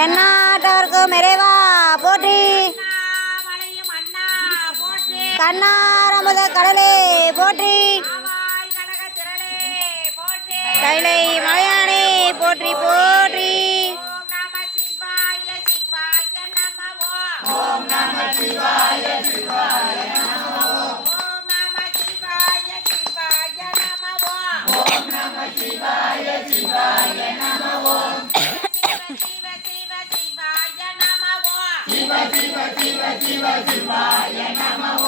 என்னாட்டவர்க்கு மெறைவா போற்றி. கண்ணாரமுத கடலே போற்றி. கைலை மலையானே போற்றி போற்றி. ஓம் நம சிவாய சிவாய நம ஓம் நம சிவாய. じわじわじわじわじわ山を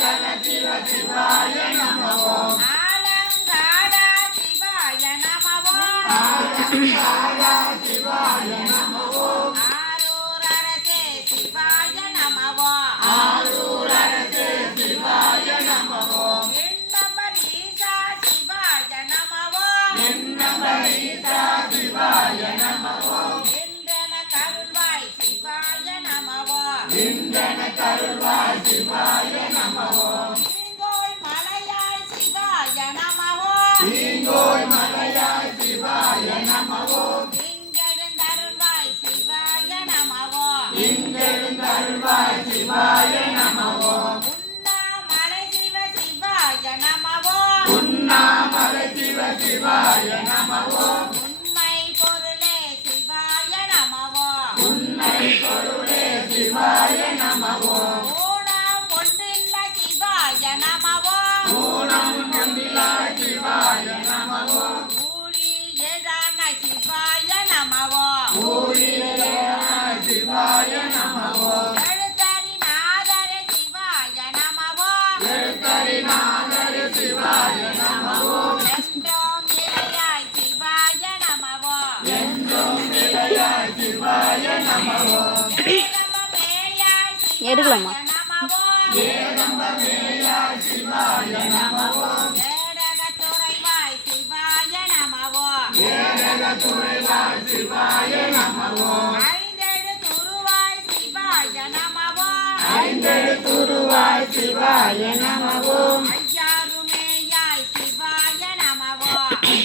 ஜல சிவ சிவாய நமோ ஆலங்காடா சிவாய நமோ ஆலங்காடா சிவாய நமோ ஆரூர் அரசே சிவாய கருள்வாய் சிவாய நமோ தீங்கோய் மலையாய் சிவாய நமவோ. இங்கெழுந்தருள்வாய் சிவாய நமவோ. இங்கெழுந்தருள்வாய் சிவாய எடுக்கலாமா?